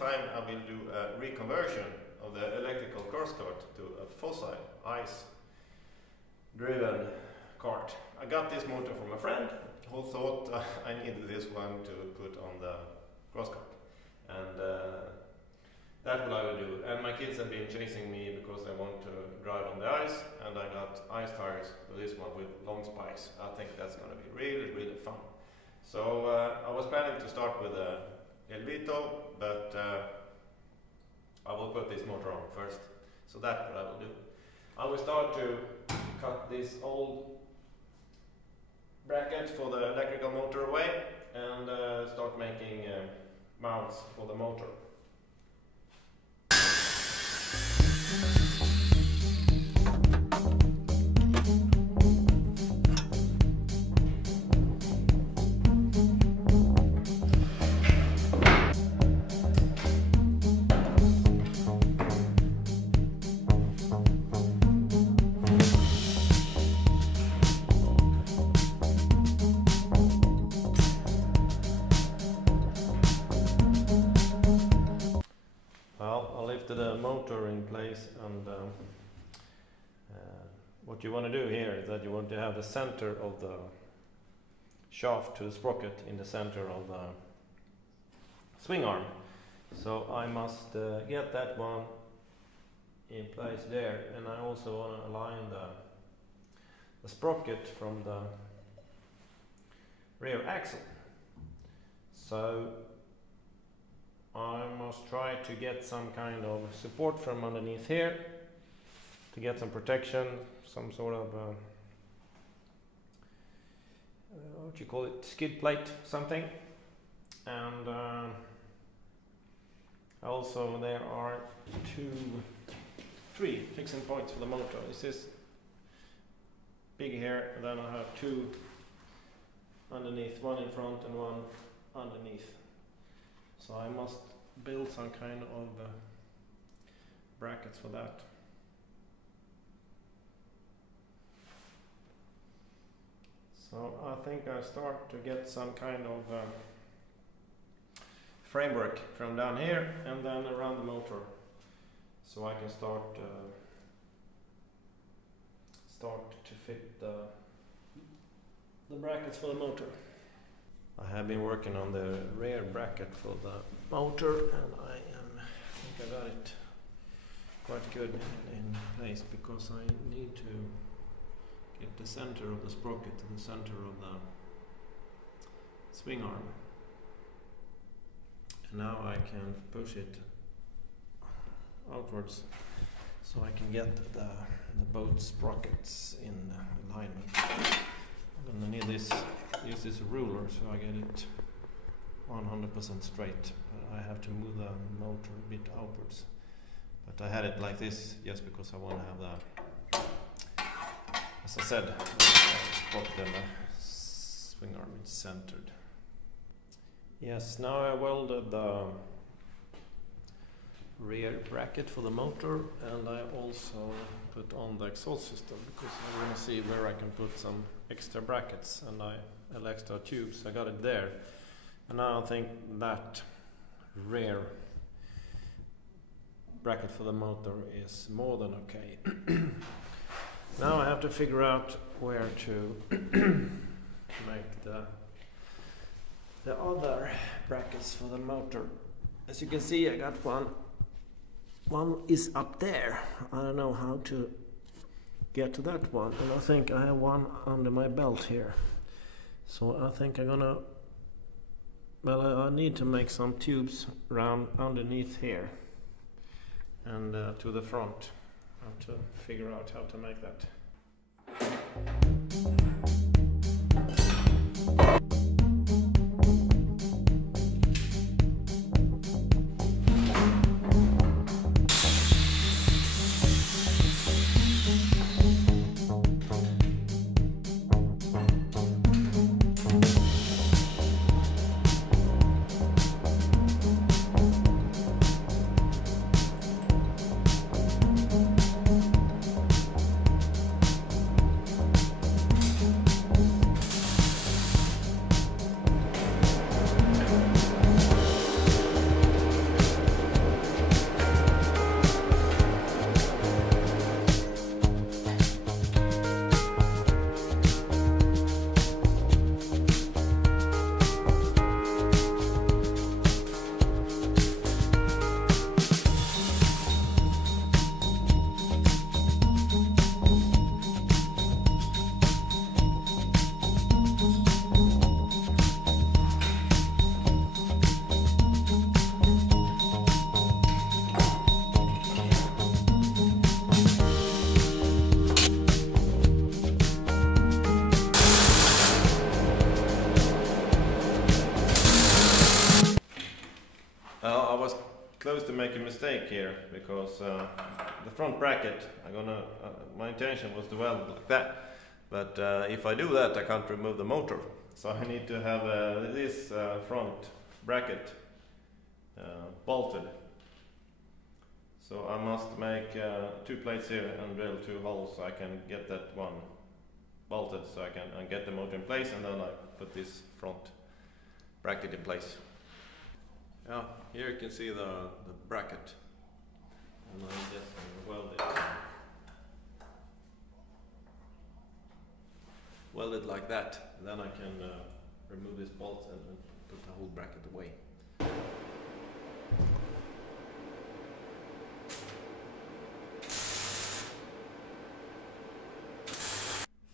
time I will do a reconversion of the electrical crosskart to a fossil ice driven kart. I got this motor from a friend who thought I needed this one to put on the crosskart, and that's what I will do. And my kids have been chasing me because they want to drive on the ice, and I got ice tires for this one with long spikes. I think that's going to be really, really fun. So I was planning to start with a El Vito, but I will put this motor on first. So that's what I will do. I will start to cut this old bracket for the electrical motor away and start making mounts for the motor. The motor in place, and what you want to do here is that you want to have the center of the shaft to the sprocket in the center of the swing arm. So I must get that one in place there, and I also want to align the sprocket from the rear axle. So I must try to get some kind of support from underneath here to get some protection, some sort of what you call it, skid plate, something. And also there are 3 fixing points for the motor. This is big here, and then I have 2 underneath, one in front and one underneath. So I must build some kind of brackets for that. So I think I start to get some kind of framework from down here and then around the motor, so I can start to fit the brackets for the motor. I have been working on the rear bracket for the motor, and I think I got it quite good in place, because I need to get the center of the sprocket to the center of the swing arm. And now I can push it outwards so I can get the both sprockets in alignment. I'm gonna need use this ruler so I get it 100% straight. I have to move the motor a bit outwards, but I had it like this just because I want to have the, as I said, the sprocket and the swing arm is centered. Yes, now I welded the rear bracket for the motor, and I also put on the exhaust system because I want to see where I can put some extra brackets and extra tubes. I got it there, and now I think that rear bracket for the motor is more than okay. Now I have to figure out where to make the other brackets for the motor. As you can see, I got one is up there. I don't know how to get to that one, and I think I have one under my belt here. So I think I'm gonna, well, I need to make some tubes around underneath here and to the front. I have to figure out how to make that. close to make a mistake here, because the front bracket, my intention was to weld it like that, but if I do that I can't remove the motor, so I need to have this front bracket bolted. So I must make 2 plates here and drill 2 holes so I can get that one bolted, so I can get the motor in place, and then I put this front bracket in place. Yeah, here you can see the bracket, and I just weld it like that, and then I can remove this bolt and put the whole bracket away.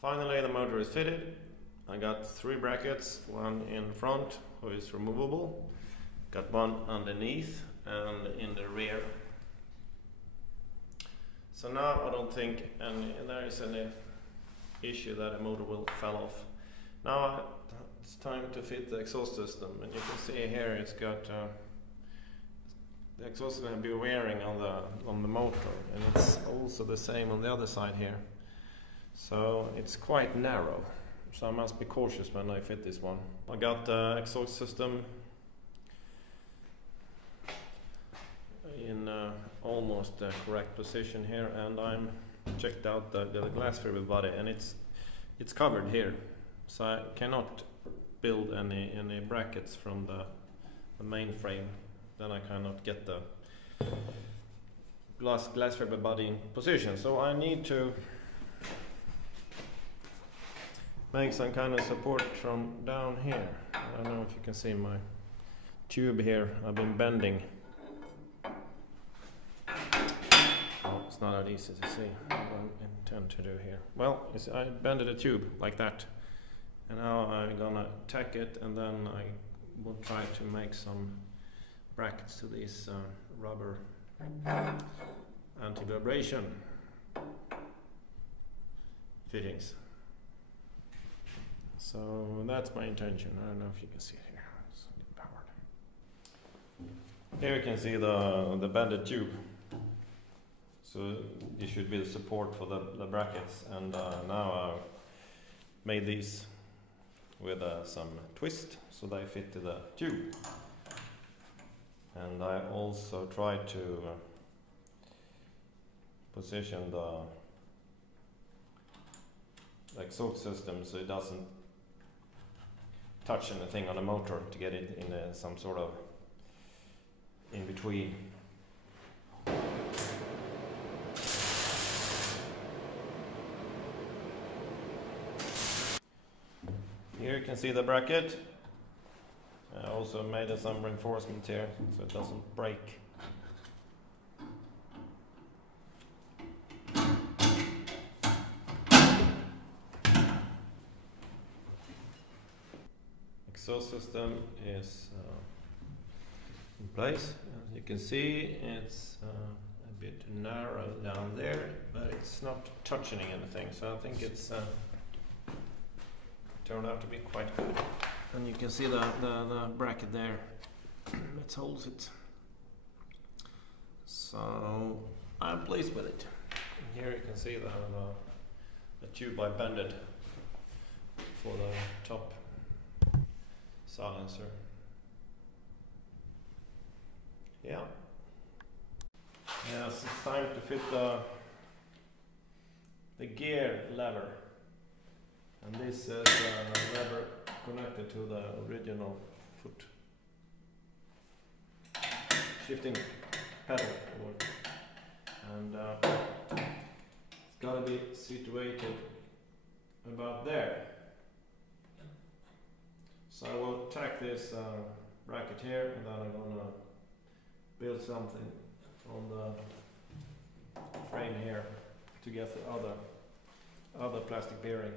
Finally the motor is fitted. I got 3 brackets, one in front who is removable, got one underneath and in the rear. So now I don't think there is any issue that a motor will fall off. Now it's time to fit the exhaust system, and you can see here it's got the exhaust system will be wearing on the motor, and it's also the same on the other side here. So it's quite narrow, so I must be cautious when I fit this one. I got the exhaust system in almost the correct position here, and I'm checked out the glass fiber body, and it's covered here, so I cannot build any brackets from the main frame. Then I cannot get the glass fiber body in position, so I need to make some kind of support from down here. I don't know if you can see my tube here. I've been bending. Oh, it's not that easy to see what I intend to do here. Well, I bended a tube like that, and now I'm gonna tack it, and then I will try to make some brackets to these rubber anti-vibration fittings. So that's my intention. I don't know if you can see it here. It's a little powered. Here you can see the bended tube. So this should be the support for the brackets. And now I made these with some twist so they fit to the tube. And I also tried to position the exhaust system so it doesn't touch anything on the motor, to get it in some sort of in between. Here you can see the bracket. I also made some reinforcement here so it doesn't break. Exhaust system is in place. As you can see, it's a bit narrow down there, but it's not touching anything, so I think it's turned out to be quite good. And you can see the bracket there that holds it. So I'm pleased with it. And here you can see the tube I bended for the top silencer. Yeah. Yes, it's time to fit the gear lever. And this is the lever connected to the original foot shifting pedal. And it's got to be situated about there. So I will tack this bracket here, and then I'm gonna build something on the frame here to get the other plastic bearing.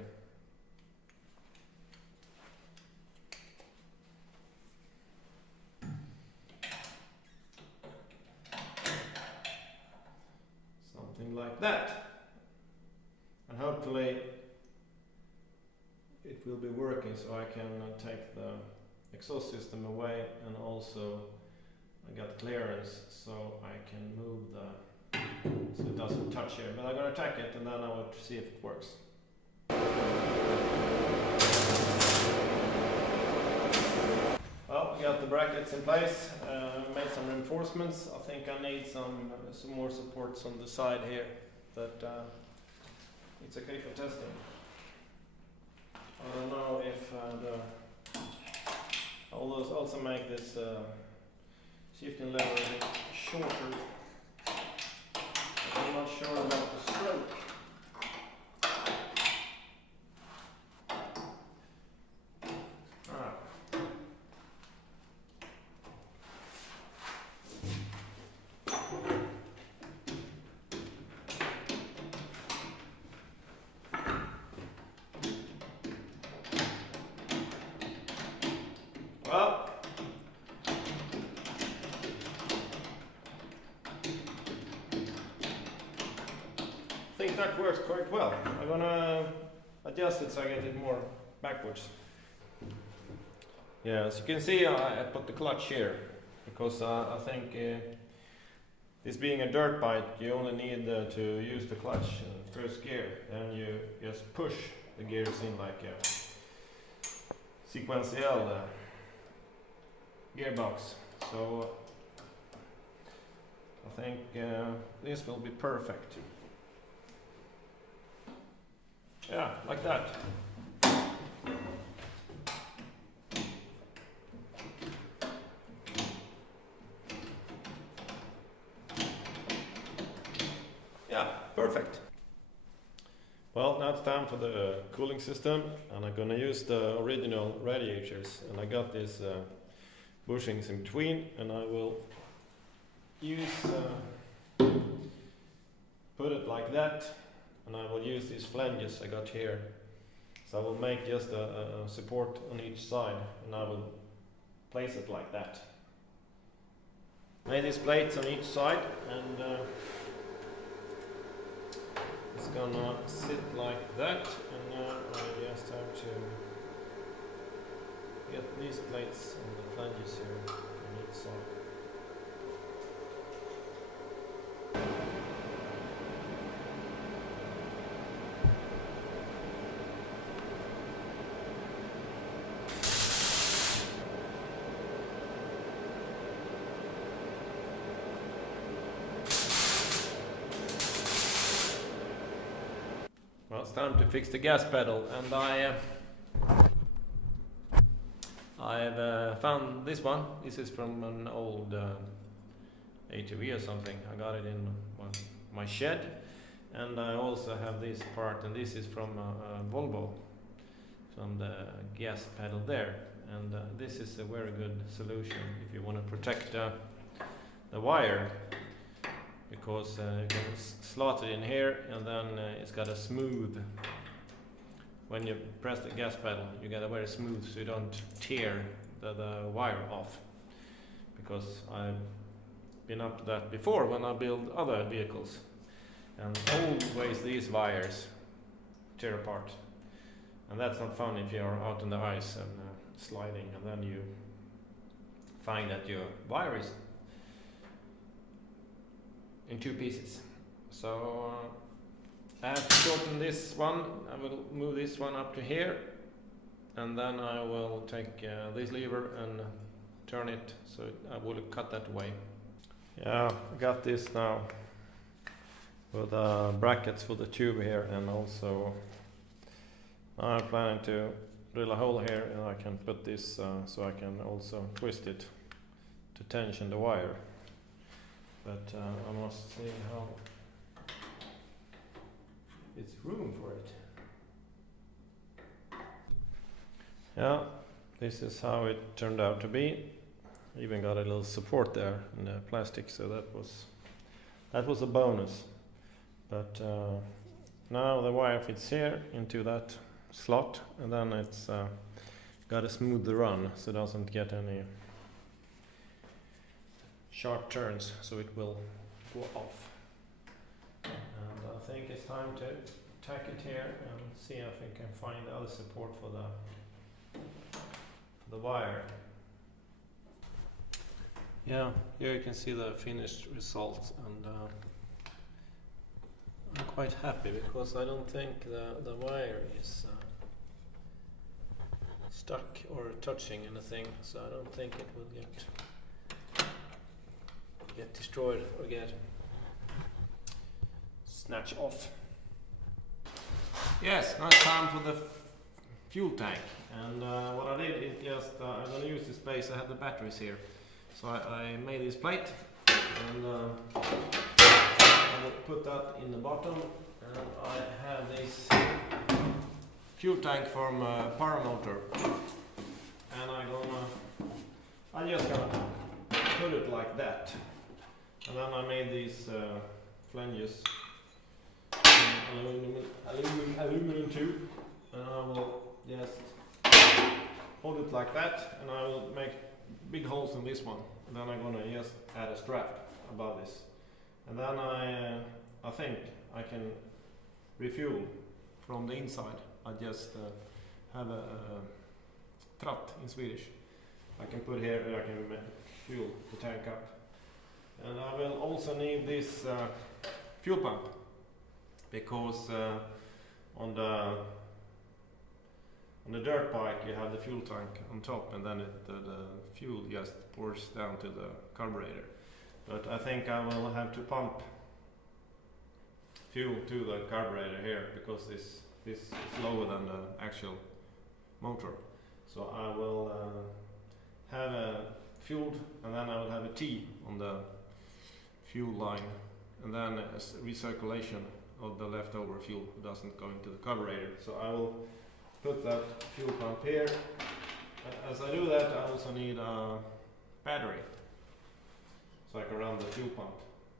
Something like that, and hopefully it will be working, so I can take the exhaust system away and also I got clearance so I can move so it doesn't touch here, but I'm gonna tack it and then I will see if it works. Well, we got the brackets in place, made some reinforcements. I think I need some more supports on the side here, but it's okay for testing. I don't know if I'll also make this shifting lever a bit shorter. I'm not sure about the stroke. Well, I think that works quite well. I'm gonna adjust it so I get it more backwards. Yeah, as you can see, I put the clutch here because I think this being a dirt bike, you only need to use the clutch in first gear, and you just push the gears in like a sequential gearbox. So I think this will be perfect. Yeah, like that. Yeah, perfect. Well, now it's time for the cooling system, and I'm gonna use the original radiators, and I got these bushings in between, and I will use put it like that, and I will use these flanges I got here. So I will make just a support on each side, and I will place it like that. Made these plates on each side, and it's gonna sit like that, and now I just have to get these plates on the flanges here on each side. Well, it's time to fix the gas pedal, and I've found this one. This is from an old ATV or something. I got it in my shed, and I also have this part, and this is from a Volvo, from the gas pedal there. And this is a very good solution if you want to protect the wire, because you can slot it in here, and then it's got a smooth. When you press the gas pedal, you get a very smooth, so you don't tear the wire off. Because I've been up to that before when I build other vehicles, and always these wires tear apart, and that's not fun if you're out on the ice and sliding, and then you find that your wire is in two pieces. So I have to shorten this one. I will move this one up to here, and then I will take this lever and turn it, so I will cut that away. Yeah, I got this now with brackets for the tube here, and also I'm planning to drill a hole here, and I can put this so I can also twist it to tension the wire. But I must see how it's room for it. Yeah, this is how it turned out to be. Even got a little support there in the plastic, so that was a bonus. But now the wire fits here into that slot, and then it's got a smooth run, so it doesn't get any sharp turns, so it will go off. And I think it's time to tack it here and see if we can find the other support for the wire. Yeah, here you can see the finished result, and I'm quite happy because I don't think the wire is stuck or touching anything, so I don't think it will get destroyed or get snatched off. Yes, now it's time for the fuel tank, and what I did is just I'm going to use the space. I have the batteries here, so I made this plate, and I will put that in the bottom, and I have this fuel tank from paramotor, and I'm just gonna put it like that, and then I made these flanges aluminum tube, and I will just hold it like that, and I will make big holes in this one, and then I'm gonna just add a strap above this, and then I think I can refuel from the inside. I just have a tratt in Swedish. I can put here where I can fuel the tank up, and I will also need this fuel pump, because on the dirt bike you have the fuel tank on top, and then the fuel just pours down to the carburetor. But I think I will have to pump fuel to the carburetor here, because this is lower than the actual motor. So I will have a fueled, and then I will have a T on the fuel line, and then a recirculation of the leftover fuel doesn't go into the carburetor. So I will put that fuel pump here. As I do that, I also need a battery, so I can run the fuel pump.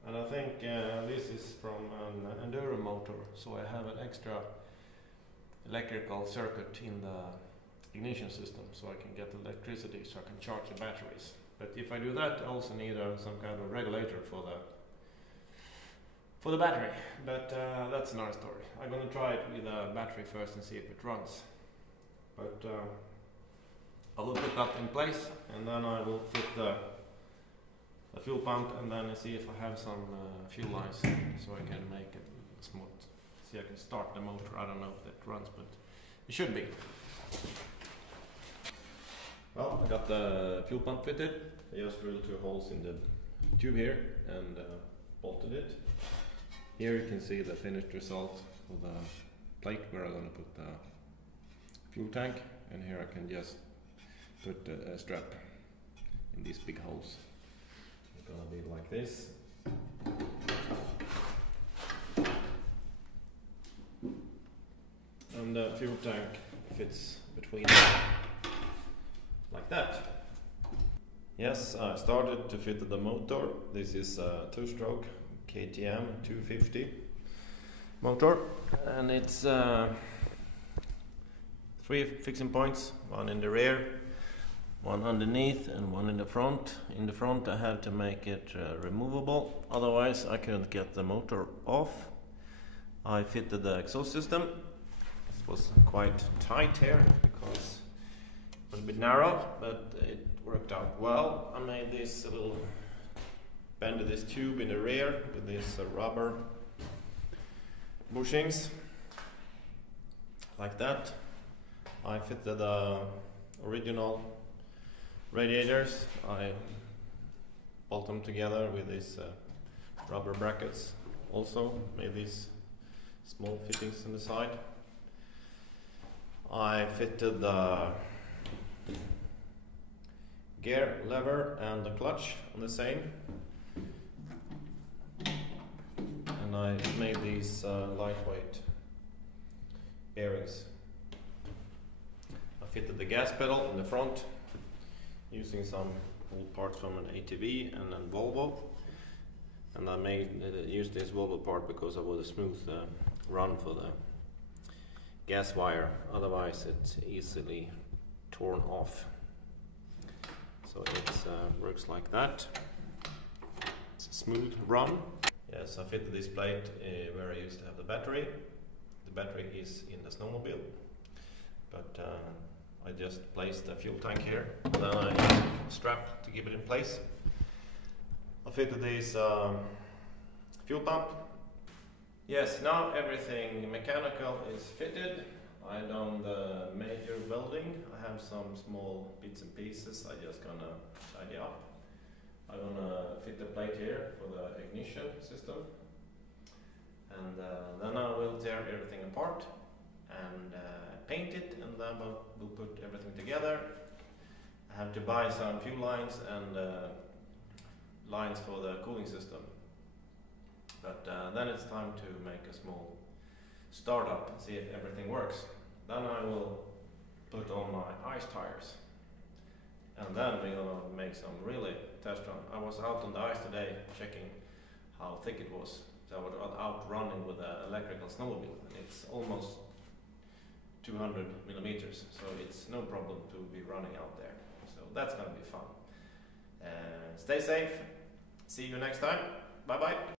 And I think this is from an enduro motor, so I have an extra electrical circuit in the ignition system, so I can get electricity, so I can charge the batteries. But if I do that, I also need some kind of regulator for the battery. But that's another story. I'm gonna try it with a battery first and see if it runs. But I will put that in place, and then I will fit the fuel pump, and then see if I have some fuel lines, so I can make it smooth. See, I can start the motor. I don't know if that runs, but it should be. Well, I got the fuel pump fitted. I just drilled 2 holes in the tube here and bolted it. Here you can see the finished result of the plate where I'm going to put the fuel tank, and here I can just put a strap in these big holes. It's going to be like this. And the fuel tank fits between like that. Yes, I started to fit the motor. This is a 2-stroke KTM 250 motor, and it's 3 fixing points, 1 in the rear, 1 underneath, and 1 in the front. In the front I have to make it removable, otherwise I couldn't get the motor off. I fitted the exhaust system. It was quite tight here because it was a bit narrow, but it worked out well. I made this little bend this tube in the rear with these rubber bushings like that. I fitted the original radiators. I bolt them together with these rubber brackets. Also made these small fittings on the side. I fitted the gear lever and the clutch on the same, and I made these lightweight bearings. I fitted the gas pedal in the front using some old parts from an ATV and then Volvo, and I used this Volvo part because I was a smooth run for the gas wire, otherwise it's easily torn off. So it works like that. It's a smooth run. Yes, I fitted this plate where I used to have the battery. The battery is in the Snowmobile, but I just placed the fuel tank here, and then I used a strap to keep it in place. I fitted this fuel pump. Yes, now everything mechanical is fitted. I done the major welding. I have some small bits and pieces I just gonna tidy up. I'm gonna fit the plate here for the ignition system, and then I will tear everything apart and paint it, and then we'll put everything together. I have to buy some fuel lines and lines for the cooling system, but then it's time to make a small startup and see if everything works. Then I will put on my ice tires, and then we're gonna make some really test run. I was out on the ice today checking how thick it was. So I was out running with an electrical snowmobile, and it's almost 200 millimeters, so it's no problem to be running out there. So that's gonna be fun. Stay safe. See you next time. Bye bye.